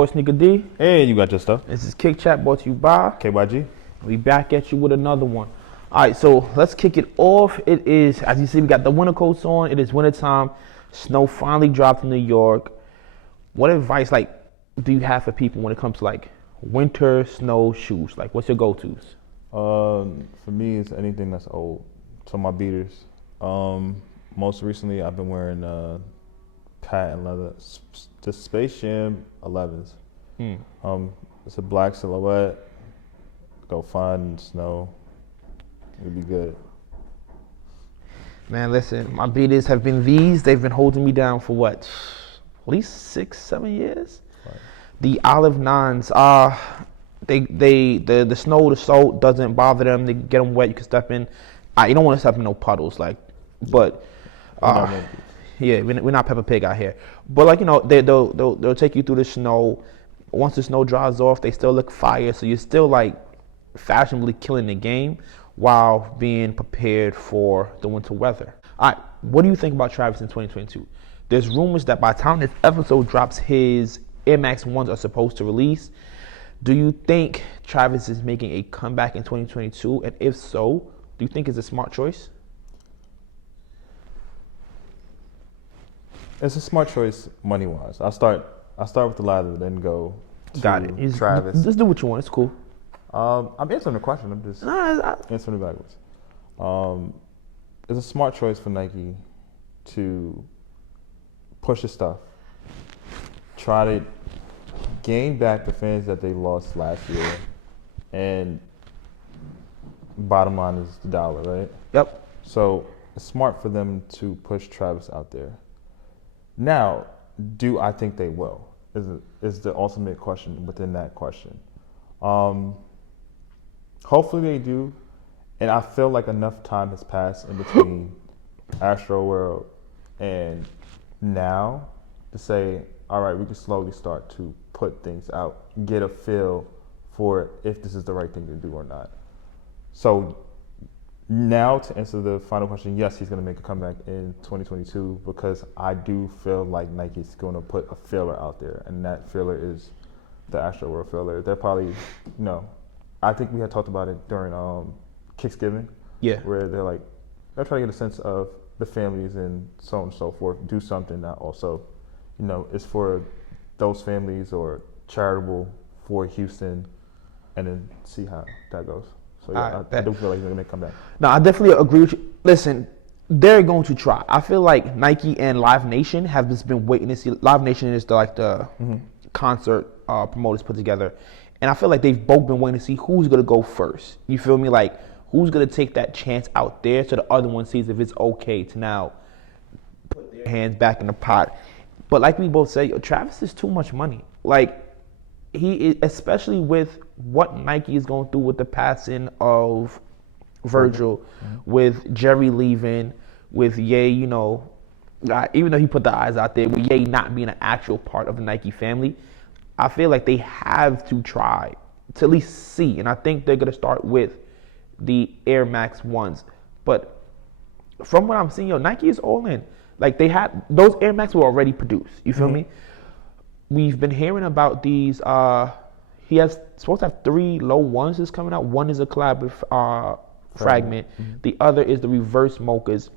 boy Sneaker D. Hey, you got your stuff. This is Kick Chat brought to you by KYG. We back at you with another one. All right, so let's kick it off. It is, as you see, we got the winter coats on. It is wintertime. Snow finally dropped in New York. What advice, do you have for people when it comes to, winter snow shoes? What's your go-tos? For me, it's anything that's old. So my beaters. Most recently, I've been wearing patent leather, the Space Jam 11s. It's a black silhouette. Go find snow. It'll be good. Man, listen, my beaters have been these. They've been holding me down for what? At least 6-7 years. Right. The Olive Nines, the snow, the salt doesn't bother them. They get them wet. You can step in. You don't want to step in no puddles, but yeah, we're not Peppa Pig out here. But they'll take you through the snow. Once the snow dries off, they still look fire. So you're still fashionably killing the game while being prepared for the winter weather. All right, what do you think about Travis in 2022? There's rumors that by the time this episode drops, his Air Max 1s are supposed to release. Do you think Travis is making a comeback in 2022? And if so, do you think it's a smart choice? It's a smart choice money-wise. I start with the ladder, then go to Travis. Just do what you want. It's cool. I'm answering the question. I'm just answering it backwards. It's a smart choice for Nike to push the stuff, try to gain back the fans that they lost last year, and bottom line is the dollar, right? Yep. So it's smart for them to push Travis out there. Now, do I think they will? Is the ultimate question within that question. Hopefully they do, and I feel like enough time has passed in between Astro World and now to say, all right, we can slowly start to put things out, get a feel for if this is the right thing to do or not. So now to answer the final question, yes, he's going to make a comeback in 2022 because I do feel like Nike's going to put a filler out there, and that filler is the Astro World filler. They're probably, I think we had talked about it during Kicksgiving, where they're trying to get a sense of the families and so on and so forth. Do something that also, is for those families or charitable for Houston, and then see how that goes. So yeah, I do feel like he's gonna come back. No, I definitely agree with you. Listen, they're going to try. I feel like Nike and Live Nation have just been waiting to see. Live Nation is the concert promoters put together, and I feel like they've both been waiting to see who's gonna go first. You feel me? Who's gonna take that chance out there so the other one sees if it's okay to now put their hands back in the pot. But like we both say, Travis is too much money. He is, especially with what Nike is going through with the passing of Virgil, with Jerry leaving, with Ye, even though he put the eyes out there, with Ye not being an actual part of the Nike family, I feel like they have to try to at least see. And I think they're going to start with the Air Max 1s. But from what I'm seeing, Nike is all in. They had, those Air Max were already produced. You feel me? We've been hearing about these. He has supposed to have 3 low 1s that's coming out. One is a collab with Fragment. The other is the reverse mochas.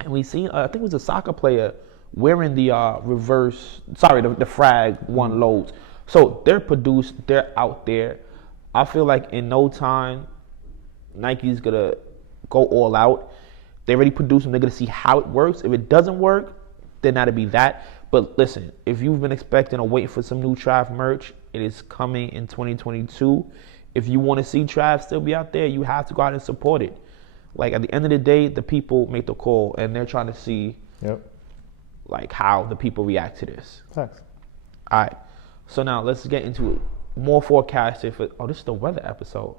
And we seen, I think it was a soccer player wearing the the Frag 1 lows. So they're produced. They're out there. I feel like in no time, Nike's gonna go all out. They already produced them. They're gonna see how it works. If it doesn't work, then that'll be that. But listen, if you've been expecting or waiting for some new Trav merch, it is coming in 2022. If you want to see Trav still be out there, you have to go out and support it. At the end of the day, the people make the call, and they're trying to see, how the people react to this. Thanks. All right. So now let's get into it. More forecasting for. Oh, this is the weather episode.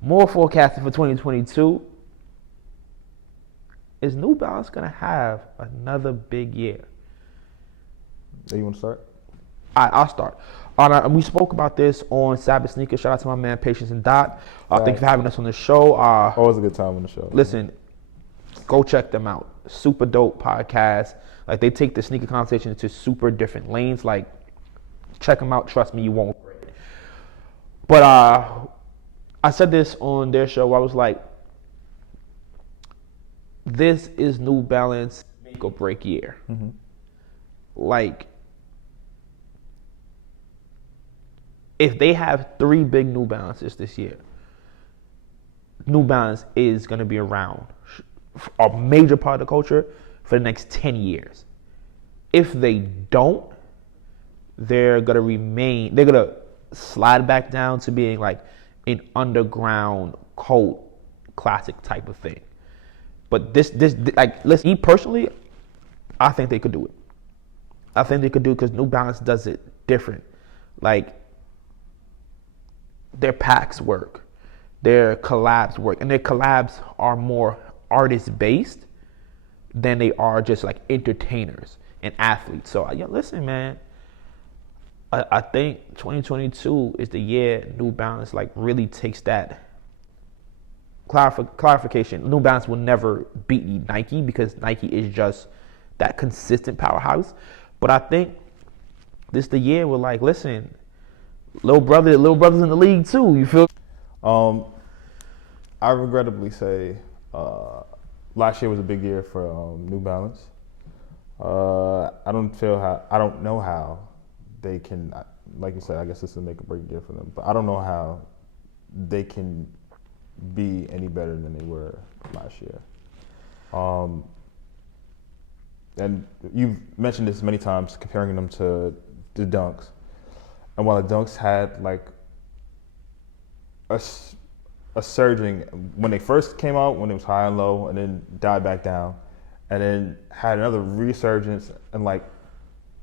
More forecasting for 2022. Is New Balance gonna have another big year? You want to start? I'll start. We spoke about this on Sabbath Sneakers. Shout out to my man Patience and Dot. Thank you for having us on the show. Always a good time on the show. Listen, go check them out. Super dope podcast. They take the sneaker conversation into super different lanes. Check them out. Trust me, you won't regret it. But I said this on their show. I was like, this is New Balance make or break year. Like, if they have 3 big New Balances this year, New Balance is going to be around a major part of the culture for the next 10 years. If they don't, they're going to slide back down to being like an underground cult classic type of thing. But this like, listen, me personally, I think they could do it. I think they could do it because New Balance does it different. Like, their packs work, their collabs work, and their collabs are more artist-based than they are just like entertainers and athletes. So, listen, man, I think 2022 is the year New Balance like really takes that clarification. New Balance will never beat Nike because Nike is just that consistent powerhouse. But I think this the year we're like, listen, little brothers in the league too. You feel? I regrettably say last year was a big year for New Balance. I don't know how they can, like you said, I guess this will make a break year for them. But I don't know how they can be any better than they were last year. And you've mentioned this many times, comparing them to the Dunks. And while the Dunks had like a surging when they first came out, when it was high and low, and then died back down, and then had another resurgence in like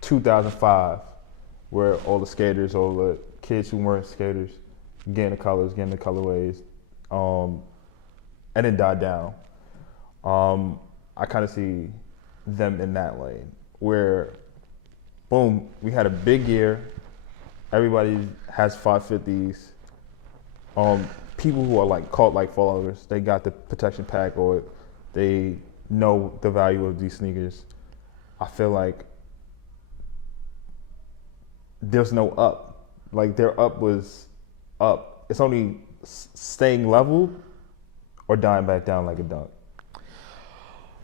2005, where all the skaters, all the kids who weren't skaters, getting the colors, getting the colorways, and then died down. I kind of see them in that lane where, boom, we had a big year. Everybody has 550s. People who are like cult like followers, they got the protection pack or they know the value of these sneakers. I feel like there's no up. Like their up was up. It's only staying level or dying back down like a Dunk.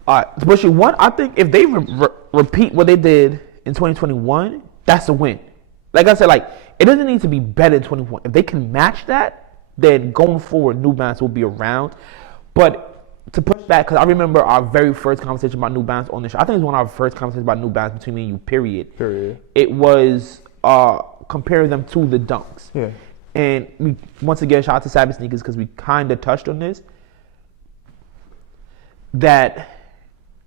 All right, especially one, I think if they repeat what they did in 2021, that's a win. Like I said, like it doesn't need to be better in 2021. If they can match that, then going forward, New Balance will be around. But to push back, because I remember our very first conversation about New Balance on the show. I think it was one of our first conversations about New Balance between me and you. Period. It was comparing them to the Dunks. Yeah. And we once again shout out to Savage Sneakers because we kind of touched on this. That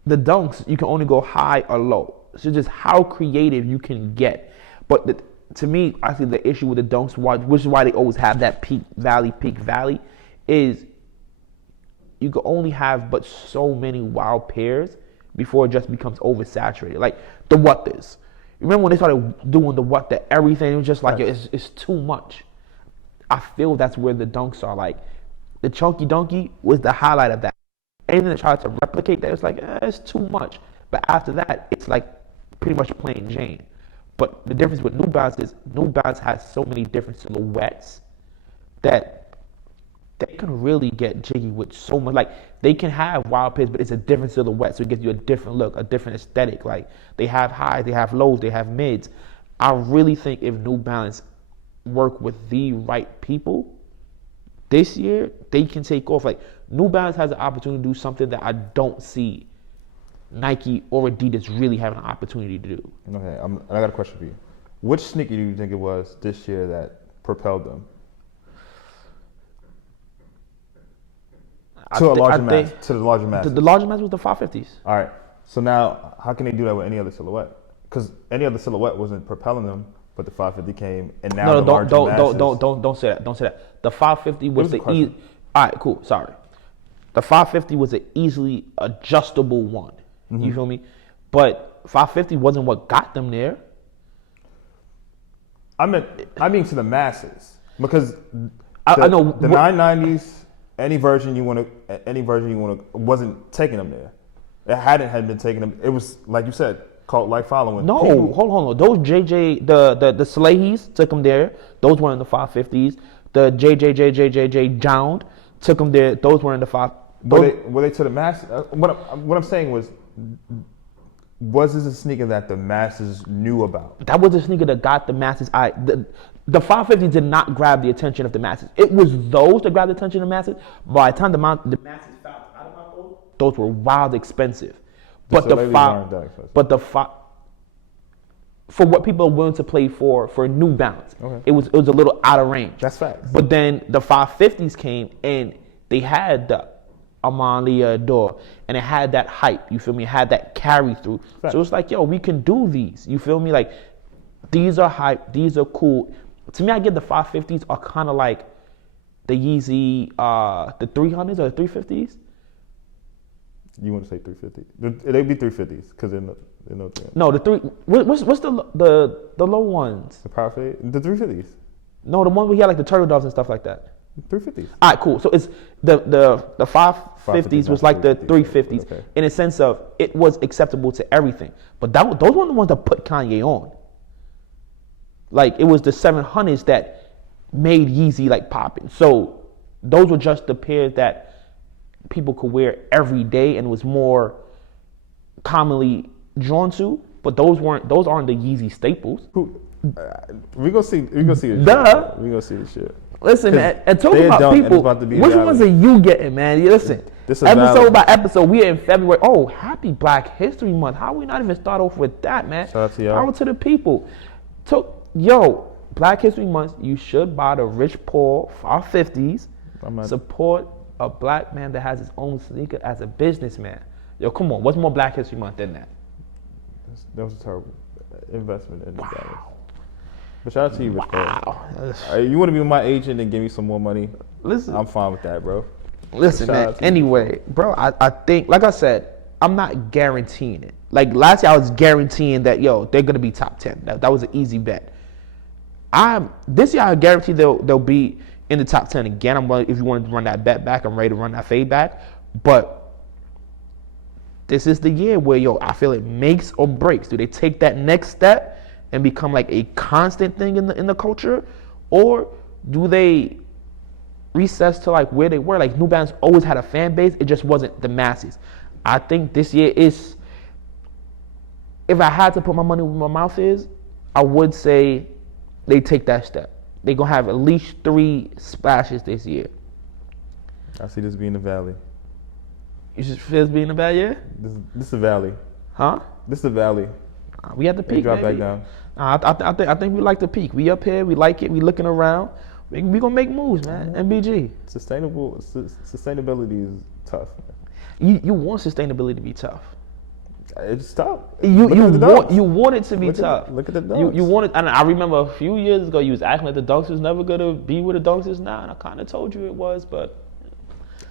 the Dunks, you can only go high or low. So just how creative you can get. But to me, I think the issue with the Dunks, which is why they always have that peak valley, is you can only have but so many wild pairs before it just becomes oversaturated. Like the What This. Remember when they started doing the What The Everything? It was just like, it's too much. I feel that's where the Dunks are. Like the Chunky Donkey was the highlight of that. Anything that tried to replicate that, it's like, it's too much. But after that, it's like pretty much plain Jane. But the difference with New Balance is New Balance has so many different silhouettes that they can really get jiggy with so much. Like they can have wild pairs, but it's a different silhouette, so it gives you a different look, a different aesthetic. Like they have highs, they have lows, they have mids. I really think if New Balance work with the right people this year, they can take off. Like New Balance has an opportunity to do something that I don't see Nike or Adidas really having an opportunity to do. Okay, I got a question for you. Which sneaker do you think it was this year that propelled them to the larger mass? The larger mass was the 550s. All right. So now, how can they do that with any other silhouette? Because any other silhouette wasn't propelling them, but the 550 came, and now don't say that. Don't say that. The 550 was the easy. All right, cool. Sorry. The 550 was an easily adjustable one. Mm-hmm. You feel me? But 550 wasn't what got them there. I mean to the masses, because I know the 990s. Any version you want to wasn't taking them there. It hadn't been taking them. It was like you said, cult-like following. No, People- hold on. Those JJ, the Slahys took them there. Those were in the 550s. The JJ Jound took them there. Those were in the five. Were they to the mass? What I'm saying was this a sneaker that the masses knew about? That was the sneaker that got the masses. The 550 did not grab the attention of the masses. It was those that grabbed the attention of the masses. By the time the masses found out about those were wild expensive. But the five, for what people are willing to pay for New Balance, Okay. it was a little out of range. That's facts. But then the 550s came and they had the Amalia door and it had that hype. You feel me? It had that carry through. Facts. So it's like, yo, we can do these. You feel me? Like these are hype. These are cool. To me, I get the 550s are kind of like the Yeezy, the 300s or the 350s. You want to say 350? They'd be 350s because they're no 300s. No, the three. What's the low ones? The power fade, the 350s, No, the one where he had like the turtle doves and stuff like that. 350s. All right, cool. So it's the 550s was like the 350s Okay. in a sense of it was acceptable to everything. But those were the ones that put Kanye on. Like it was the 700s that made Yeezy like popping. So those were just the pairs that people could wear every day and was more commonly drawn to. But those aren't the Yeezy staples. We gonna see this shit. Duh. We gonna see this shit. Listen, man, and talking they about dunk and people, it's about to be which valid. ones are you getting, man? Listen, This is episode valid. by episode, we are in February. Oh, happy Black History Month. How we not even start off with that, man? Shout out to y'all. Power to the people. Yo, Black History Month, you should buy the Rich Paul 550s. Support a black man that has his own sneaker as a businessman. Yo, come on. What's more Black History Month than that? That was a terrible investment in the dollars. But shout out to you, Rich Paul. Wow. You want to be my agent and give me some more money? Listen. I'm fine with that, bro. Listen, Shout man. out to you. Anyway, bro, I think, like I said, I'm not guaranteeing it. Like last year, I was guaranteeing that, yo, they're gonna be top 10. That was an easy bet. This year, I guarantee they'll be in the top 10 again. If you wanted to run that bet back, I'm ready to run that fade back. But this is the year where, yo, I feel it makes or breaks. Do they take that next step and become like a constant thing in the culture, or do they recess to like where they were? Like New Balance always had a fan base, it just wasn't the masses. I think this year is, if I had to put my money where my mouth is, I would say they take that step. They're gonna have at least 3 splashes this year. I see this being a valley. You just feel it's being a bad year? This is a valley. Huh? This is a valley. We at the They peak, drop baby. back down. I think we like the peak. We up here, we like it, we looking around. We gonna make moves, man. MBG. Sustainability is tough. Man. You want sustainability to be tough. It's tough. You Look at the want it to be Look at tough. look at the You dunks. want it. And I remember a few years ago you was acting like the Dunks was never gonna be where the Dunks is now, and I kind of told you it was, but.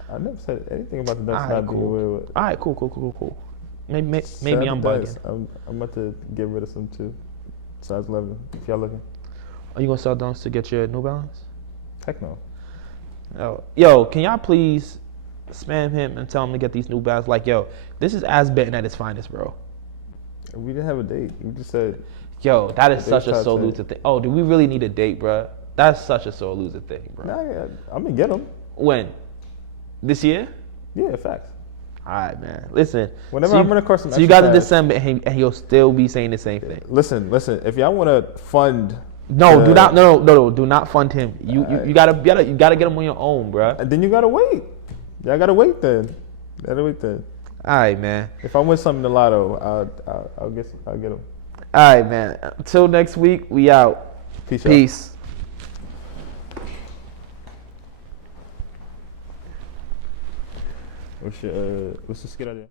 I never said anything about the dunks All not right, being cool. where. All right, cool. Maybe Shout out I'm to bugging. Dunks. I'm about to get rid of some too. Size 11. If y'all looking. Are you gonna sell Dunks to get your New Balance? Heck no. Yo, can y'all please spam him and tell him to get these New Balance? Like, yo, this is as betting at its finest, bro. We didn't have a date. We just said. Yo, that is They such a tried sore to- loser thing. Oh, do we really need a date, bro? That's such a sore loser thing, bro. Nah, I'm gonna get them. When? This year? Yeah, facts. All right, man. Listen. Whenever I'm gonna cross some So you got to extra December, and he'll still be saying the same thing. Listen. If y'all want to fund. No, the- do not fund him. You gotta get him on your own, bro. Then you gotta wait. Y'all gotta wait then. All right, man. If I win something in the lotto, I'll get them. All right, man. Until next week, we out. Peace out. Peace. What's the skit idea?